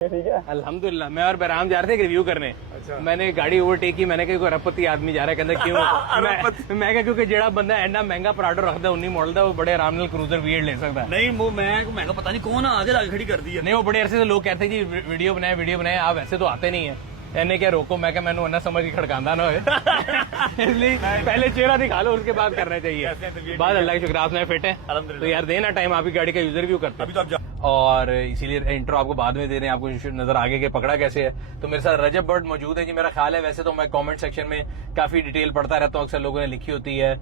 ठीक है अल्हम्दुलिल्लाह। मैं और बहराम जा रहे थे रिव्यू करने। अच्छा। मैंने गाड़ी ओवरटेक की। मैंने कहा कोई अरबपति आदमी जा रहा है, कहता क्यों? मैं कहा क्योंकि जेड़ा बंदा एंडा महंगा पराडो रखता 19 मॉडल का, वो बड़े आराम नाल क्रूजर वीएट ले सकता है। नहीं वो मैं पता नहीं कौन आगे आगे खड़ी कर दी है। नहीं, वो बड़े अरसे से लोग कहते हैं जी वीडियो बनाए, आप वैसे तो आते नहीं है। इन्हें क्या रोको, मैं क्या मैंने अन्ना समझ के खड़कांदा ना हो इसलिए पहले चेहरा दिखा लो, उसके बाद करना चाहिए। बाद अल्लाह की शुक्र आप फिट है तो यार देना टाइम, आप ही गाड़ी का यूजर रिव्यू करते अभी तो आप और इसीलिए इंट्रो आपको बाद में दे रहे हैं, आपको नजर आगे के पकड़ा कैसे है। तो मेरे साथ रजब बर्ड मौजूद है जी। मेरा ख्याल है वैसे तो मैं कमेंट सेक्शन में काफी डिटेल पढ़ता रहता हूँ, अक्सर लोगों ने लिखी होती है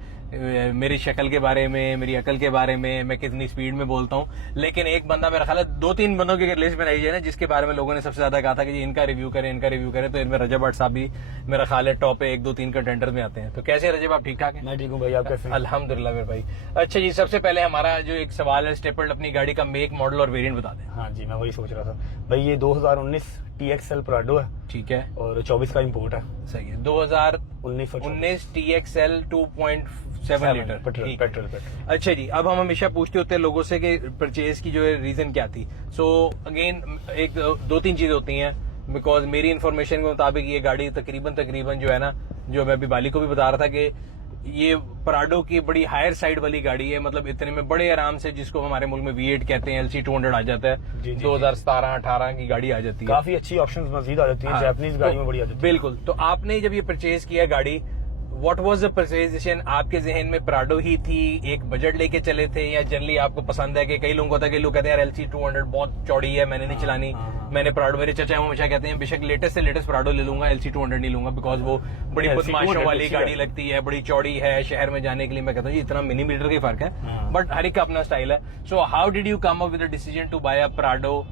मेरी शक्ल के बारे में, मेरी अकल के बारे में, मैं कितनी स्पीड में बोलता हूँ। लेकिन एक बंदा मेरा ख्याल है 2-3 बंदों की लिस्ट बनाई जाए ना जिसके बारे में लोगों ने सबसे ज्यादा कहा था कि जी इनका रिव्यू करें, तो इनमें रजब बर्ड साहब भी मेरा ख्याल है टॉप 1-2-3 कंटेंटर में आते हैं। तो कैसे रजब, आप ठीक ठाक है? मैं ठीक हूँ भाई, आप कैसे हैं? अल्हम्दुलिल्लाह मेरे भाई। अच्छा जी, सबसे पहले हमारा जो एक सवाल है स्टेपल्ड, अपनी गाड़ी का मेक, मॉडल और वेरिएंट बता दें। हाँ जी, मैं वही सोच रहा था भाई। ये 2019 TXL प्राडो है, ठीक है, और 24 का इंपोर्ट है। सही है। 2019 TXL 2.7 लीटर पेट्रोल। अच्छा जी, अब हम हमेशा पूछते होते हैं लोगों से कि परचेज की जो है रीजन क्या थी। सो अगेन एक 2-3 चीजें होती हैं, बिकॉज मेरी इन्फॉर्मेशन के मुताबिक ये गाड़ी तकरीबन जो है ना, जो मैं अभी बाली को भी बता रहा था कि ये प्राडो की बड़ी हायर साइड वाली गाड़ी है, मतलब इतने में बड़े आराम से, जिसको हमारे मुल्क में V8 कहते हैं, LC 200 आ जाता है। 2017-18 की गाड़ी आ जाती है, काफी अच्छी ऑप्शंस मजीद आ जाती है। जापानीज गाड़ी में बड़ी आ जाती है। बिल्कुल। तो आपने जब ये परचेज किया गाड़ी, what was the purchase decision? आपके जहन में प्राडो ही थी, एक बजट लेके चले थे, या जनरली आपको पसंद है? कि कई लोगों को होता है कि लोग कहते हैं यार LC 200 बहुत चौड़ी है, मैंने नहीं चलानी, मैंने प्राडो, मेरे चचा हमेशा कहते हैं बेशक लेटेस्ट से लेटेस्ट प्राडो ले लूंगा, LC 200 नहीं लूंगा बिकॉज वो बड़ी बदमाशों वाली गाड़ी लगती है, बड़ी चौड़ी है, शहर में जाने के लिए। मैं कहता हूँ इतना मिलीमीटर का फर्क है, बट हर एक का अपना स्टाइल है। So how did you come up with the decision to buy a Prado,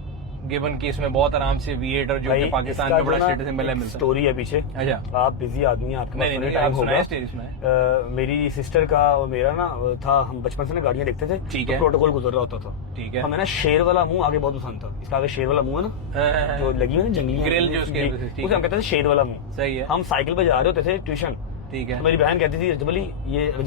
given कि इसमें बहुत आराम से V8 और जो कि पाकिस्तान में बड़ा स्टेटस सिंबल है मिलता है? स्टोरी है पीछे। अच्छा, आप बिजी आदमी हैं, आपके पास नहीं, टाइम होगा। मेरी सिस्टर का और मेरा ना था, हम बचपन से ना गाड़ियां देखते थे, ठीक है, प्रोटोकॉल गुजर रहा होता था, ठीक है। हमें ना शेर वाला मुंह आगे बहुत पसंद था। इसका आगे शेर वाला मुंह है ना, जो लगी हुई ना जंगली ग्रिल जो उसके, उसे हम कहते थे शेर वाला मुंह। सही है। हम साइकिल पे जा रहे होते थे ट्यूशन, ठीक है। तो मेरी बहन कहती थी रजब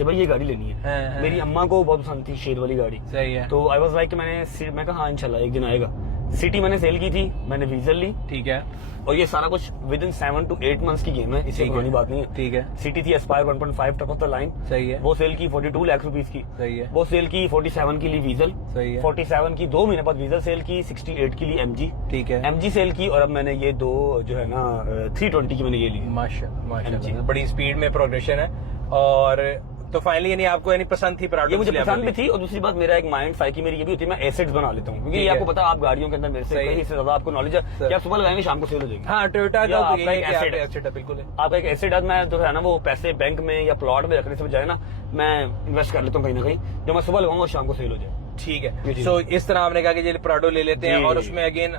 भाई ये गाड़ी लेनी है। मेरी अम्मा को बहुत पसंद थी शेर वाली गाड़ी। सही है। तो आई वाज लाइक, मैं कहा हाँ इंशाल्लाह एक दिन आएगा। सिटी मैंने सेल की थी, मैंने वीजल ली, ठीक है। और ये सारा कुछ विद इन 7 to 8 मंथ्स की गेम है, इससे पुरानी बात नहीं है। ठीक है। सिटी थी Aspire 1.5 top of the line, सही है। वो सेल की 42 लाख रुपीस की, सही है। वो सेल की 47 की ली वीजल, सही है। 47 की 2 महीने बाद वीजल सेल की, 68 की ली MG, ठीक है। MG सेल की, और अब मैंने ये दो जो है ना 320 की मैंने ये ली। माशाल्लाह बड़ी स्पीड में प्रोग्रेशन है। और तो फाइनली यानी आपको यानी पसंद थी प्राडो? ये मुझे पसंद भी थी, और दूसरी बात मेरा एक माइंड फाइकी मेरी ये भी होती है, मैं एसेट्स बना लेता हूँ, क्योंकि ये आपको पता है आप गाड़ियों के अंदर मेरे से कहीं से ज्यादा आपको नॉलेज है कि आप सुबह लगाएंगे शाम को सेल हो जाएगी। हाँ, टोयोटा का आपका एक एसेट है, बिल्कुल है। आपका एक एसेट है। मैं जो है ना वो पैसे बैंक में या प्लॉट में रखने से बजाय ना मैं इन्वेस्ट कर लेता हूँ कहीं ना कहीं, जो मैं सुबह लगाऊंगा और शाम को सेल हो जाए। ठीक है। सो इस तरह आपने कहा कि ये प्राडो ले लेते हैं, और उसमें अगेन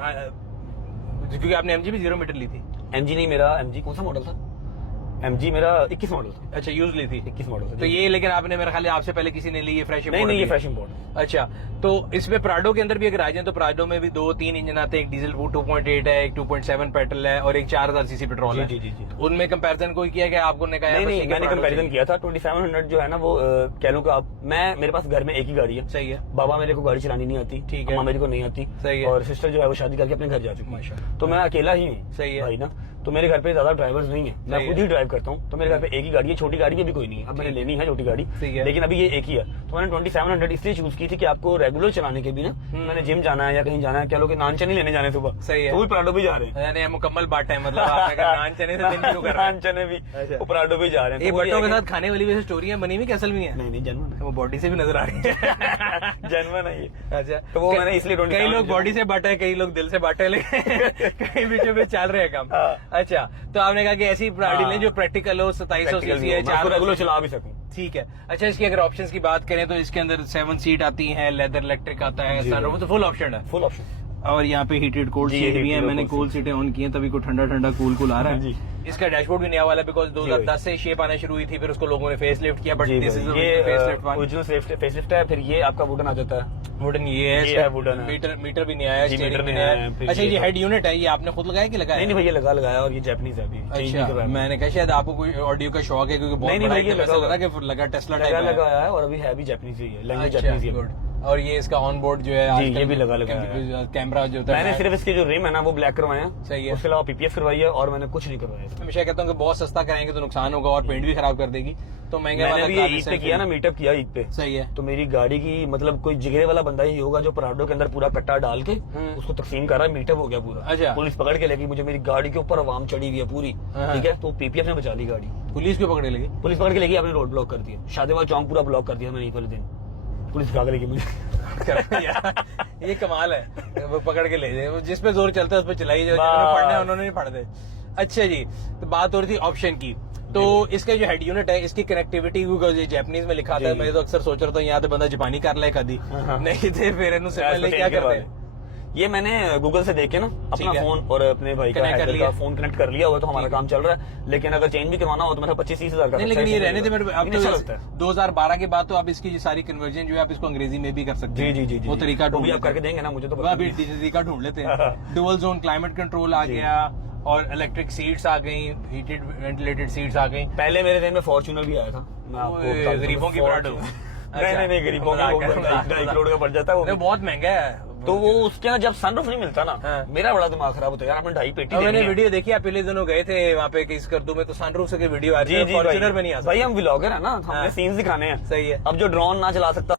क्योंकि आपने MG भी 0 मीटर ली थी। MG नहीं, मेरा MG कौन सा मॉडल था? MG मेरा 21 मॉडल था। अच्छा, यूज ली थी? 21 मॉडल था। तो ये लेकिन आपने मेरे ख्याल है आपसे पहले किसी ने ली, ये फ्रेश इंपोर्ट? नहीं, ये फ्रेश इंपोर्ट। अच्छा, तो इसमें प्राडो के अंदर भी अगर आ जाए तो प्राडो में भी 2-3 इंजन आते हैं, एक डीजल 2.8 है, एक 2.7 पेट्रोल है, और एक 4000 सीसी पेट्रोल है। जी। उनमें कंपैरिजन कोई किया गया आपको? ने कहा नहीं, मैंने कंपैरिजन किया था। 2700 जो है ना वो कह लूँ का, मेरे पास घर में एक ही गाड़ी है। सही है। बाबा मेरे को गाड़ी चलानी नहीं आती, ठीक है। अम्मा मेरे को नहीं आती, सही है। और सिस्टर जो है वो शादी करके अपने घर जा चुकी है, तो मैं अकेला ही हूँ। सही है भाई ना, तो मेरे घर पे ज्यादा ड्राइवर्स नहीं है, मैं खुद ही ड्राइव करता हूँ, तो मेरे घर पे एक ही गाड़ी है। छोटी गाड़ी अभी कोई नहीं है, अब मैंने लेनी है छोटी गाड़ी, लेकिन अभी ये एक ही है। तो मैंने 2700 इसलिए चूज की थी कि आपको रेगुलर चलाने के भी ना, मैंने जिम जाना है या कहीं जाना है, क्या लोग नान चने लेने जाने सुबह, सही है, तो भी प्राडो भी जा रहे हैं। मुकम्मल बाट है, मतलब नान चने से दिन शुरू कर रहे हैं, नान चने भी वो प्राडो भी जा रहे हैं। ये बट्टों के साथ खाने वाली वैसे स्टोरियां बनी हुई असल में है? नहीं, जन्मन है, वो बॉडी से भी नजर आ रही है। जन्मन है ये। अच्छा, तो वो मैंने इसलिए कई लोग बॉडी से बांटा है, कई लोग दिल से बांटे, लेकिन कहीं बीच में चल रहे हैं काम। अच्छा, तो आपने कहा कि ऐसी गाड़ी लें जो प्रैक्टिकल हो, 2700 सीसी है, 4 रेगुलर चला भी सकूं। ठीक है। अच्छा, इसकी अगर ऑप्शंस की बात करें तो इसके अंदर 7 सीट आती है, लेदर इलेक्ट्रिक आता है, सनरूफ, तो फुल ऑप्शन है। Full option. और यहाँ पे हीटेड कोल्ड सीट भी है, मैंने कोल्ड सीटें ऑन की हैं, तभी को ठंडा ठंडा कूल आ रहा है। इसका डैशबोर्ड भी नया वाला है, बिकॉज 2010 से शेप आना शुरू हुई थी, फिर उसको लोगों ने फेस लिफ्ट किया, but this is original face lift है। फिर ये आपका वुडन आ जाता है, वुडन ये है, वुडन मीटर भी नहीं आया, स्टीयरिंग भी नहीं आया। अच्छा, ये हेड यूनिट है, ये आपने खुद लगाया कि लगाया? नहीं भैया लगाया, और ये जापानीज है अभी। अच्छा, मैंने कहा शायद आपको कोई ऑडियो का शौक है, क्योंकि बहुत नहीं लगा टेस्ला टाइप लगाया है, और अभी है भी जापानीज ही है, लैंग्वेज जापानीज है। और ये इसका ऑन बोर्ड जो है जी, आजकल ये भी लगा है। कैमरा जो होता मैंने है सिर्फ इसके जो रिम है ना वो ब्लैक करवाए हैं, सही है। उसके अलावा पीपीएफ करवाई है और मैंने कुछ नहीं करवाया इसमें। हमेशा कहता हूँ कि बहुत सस्ता कराएंगे तो नुकसान होगा और पेंट भी खराब कर देगी, तो महंगे मैंने वाला भी करा ईद पे दें किया ना, मीटअप किया ईद पे, सही है। तो मेरी गाड़ी की मतलब कोई जिगरे वाला बंदा ही होगा जो पराडो के अंदर पूरा कट्टा डाल के उसको तकसीम कर रहा है, मीटअप हो गया पूरा। अच्छा। पुलिस पकड़ के लेगी मुझे, मेरी गाड़ी के ऊपर आवाम चढ़ी हुई है पूरी, हाँ। ठीक है, तो पीपीएफ ने बचा ली गाड़ी। पुलिस क्यों पकड़े लगी? पुलिस पकड़ के लेगी, आपने रोड ब्लॉक कर दिया, शादेवाल चौक पूरा ब्लॉक कर दिया मैंने ईद वाले दिन, पुलिस भाग लेगी मुझे। ये कमाल है, वो पकड़ के ले जाए, जिस पे जोर चलता है उस पे चलाई जाए, बस। जिन्होंने पढ़ना है उन्होंने नहीं पढ़ते। अच्छा जी, तो बात हो रही थी ऑप्शन की, तो इसका जो हेड यूनिट है इसकी कनेक्टिविटी जैपनीज में लिखा था, मैं तो अक्सर सोच रहा था यहाँ तो बंदा जापानी कर ले कभी, नहीं थे फिर इन्हों से पहले क्या करते हैं? ये मैंने गूगल से देख के ना अपना है। फोन और अपने भाई का कनेक्ट कर हैदर लिया। का फोन कनेक्ट कर लिया हुआ, तो हमारा काम चल रहा है। लेकिन अगर चेंज भी करवाना हो तो मेरा 25-30 हजार का नहीं, लेकिन ये रहने थे मेरे, अब अच्छा लगता है। तो 2012 के बाद तो आप इसकी सारी कन्वर्जन जो है आप इसको अंग्रेजी में भी कर सकते हैं। जी, वो तरीका वो ढूंढ भी आप लेते करके हैं। देंगे ना मुझे तो वो अभी तरीका ढूंढ लेते हैं। डुअल जोन क्लाइमेट कंट्रोल आ गया और इलेक्ट्रिक सीट्स आ गई, हीटेड वेंटिलेटेड सीट्स आ गई। पहले मेरे दिन में फॉर्च्यूनर भी आया था, मैं आपको ओए, बता दूं, गरीबों की Fortuner। पराडो। नहीं, गरीबों का 2.5 करोड़ का पड़ जाता है वो भी। बहुत महंगा है। तो वो उसके ना जब सनरूफ नहीं मिलता ना, हाँ। मेरा बड़ा दिमाग खराब होता है यार, आपने 2.5 पेटी मैंने देनी है। वीडियो देखी, आप पिछले दिनों गए थे वहाँ पे किस कर दूं में, तो सनरूफ से वीडियो आ रही जी है, जी फॉर्च्यूनर में नहीं आ सकता। भाई हम व्लॉगर है ना, हाँ। हमने सीन्स दिखाने हैं। सही है। अब जो ड्रोन ना चला सकता